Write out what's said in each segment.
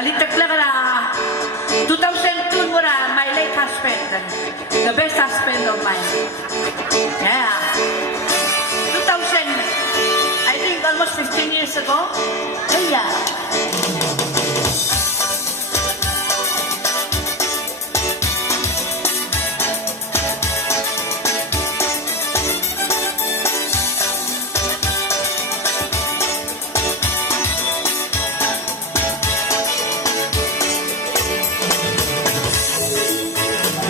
Alitak lang na 2002 mo na, my late husband. The best husband of mine. Yeah. 2000, I think almost 15 years ago. Yeah.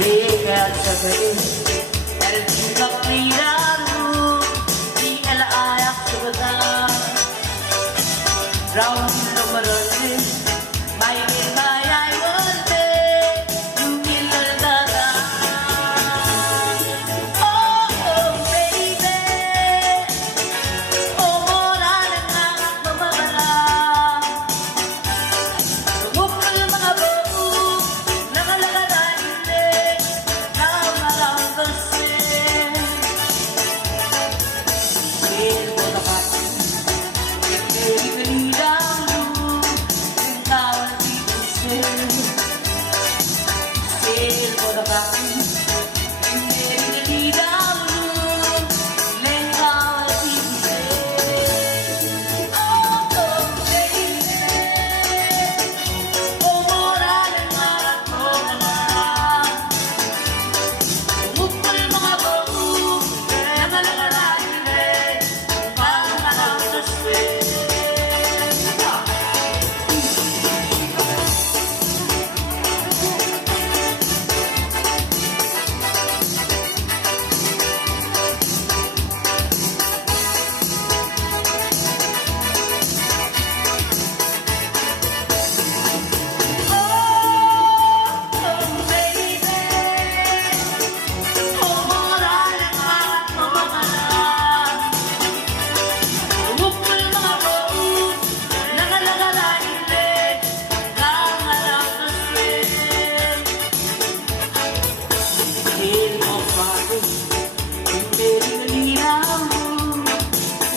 Lihat sebagai terjebak lidahmu di ayak sebentar. Round nomornya, mainin bayai wante, mungkin ledara. Oh oh baby, oh moral hangat membelah. Mukul mengabu, nakalagaran.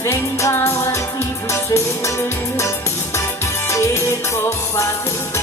Lengkau hati busir, sirkok padu.